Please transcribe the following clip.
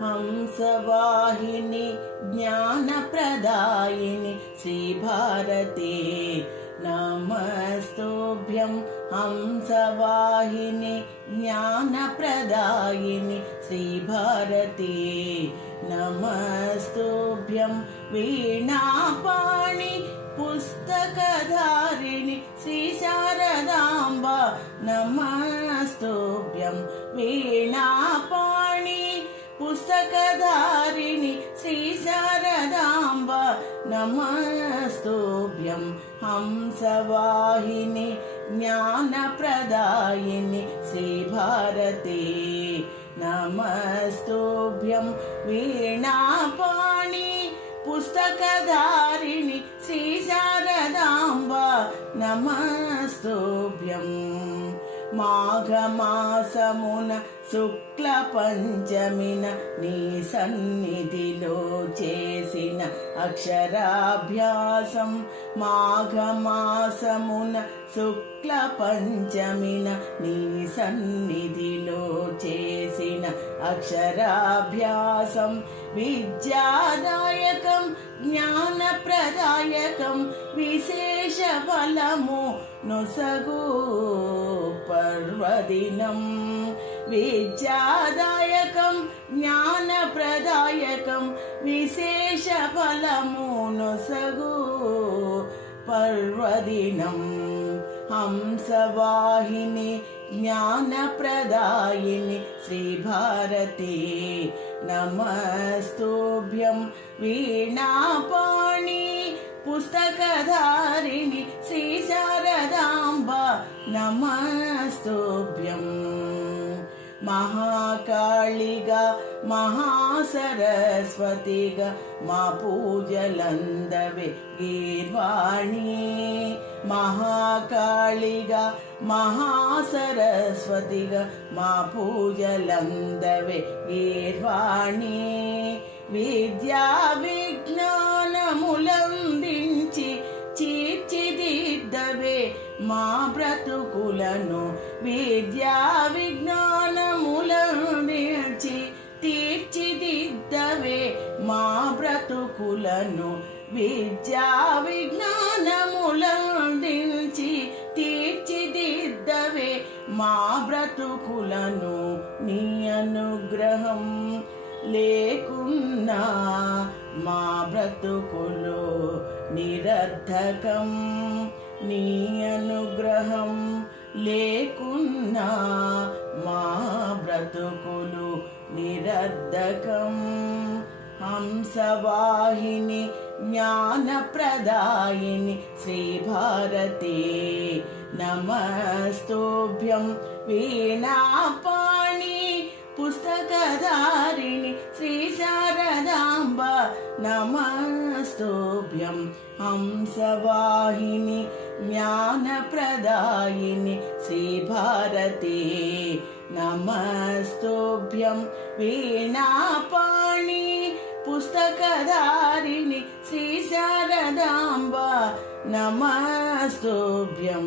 हंसवाहिनी ज्ञानप्रदायिनि श्रीभारते नमस्तुभ्यं हंसवाहिनी ज्ञानप्रदायिनि श्रीभारते नमस्तुभ्यं वीणापाणि पुस्तकधारिणि श्रीशारदाम्बा नमस्तुभ्यं वीणापाणि पुस्तकधारिणि श्रीशारदाम्बा नमस्तुभ्यं हंसवाहिनी ज्ञानप्रदायिनि श्रीभारते नमस्तुभ्यं वीणापाणि पुस्तकधारिणि श्रीशारदाम्बा नमस्तुभ्यं మాఘమాసమున శుక్ల పంచమిన నీ సన్నిధిలో చేసిన అక్షరాభ్యాసం మాఘమాసమున శుక్ల పంచమిన నీ సన్నిధిలో చేసిన అక్షరాభ్యాసం విద్యాదాయకం జ్ఞానప్రదాయకం విశేష ఫలము నొసగు పర్వదినం విద్యాదాయకం జ్ఞానప్రదాయకం విశేష ఫలము నొసగు పర్వదినం హంసవాహిని జ్ఞానప్రదాయిని శ్రీభారతే నమస్తుభ్యం వీణాపాణి పుస్తకధారిణి శ్రీశారదాంబా నమస్తుభ్యం మహాకాళిగా మహాసరస్వతిగా మా పూజలందవే గీర్వాణి మహాకాళిగా మహాసరస్వతిగా మా పూజలందవే గీర్వాణి విద్యా విజ్ఞానములందించి తీర్చిదిద్దవే మా బ్రతుకులను విద్యా విజ్ఞానములందించి తీర్చిదిద్దవే మా బ్రతుకులను విద్యా విజ్ఞానములందించి తీర్చిదిద్దవే మా బ్రతుకులను నీ అనుగ్రహం లేకున్నా మా బ్రతుకులు నిరర్థకం నీ అనుగ్రహం లేకున్నా మా బ్రతుకులు నిరర్థకం హంసవాహిని జ్ఞానప్రదాయిని శ్రీభారతే నమస్తుభ్యం వీణాపాణి పుస్తకధారిణి శ్రీశారదాంబా నమస్తుభ్యం హంసవాహిని జ్ఞానప్రదాయిని శ్రీభారతే నమస్తుభ్యం వీణాపాణి పుస్తకధారిణి శ్రీశారదాంబా నమస్తుభ్యం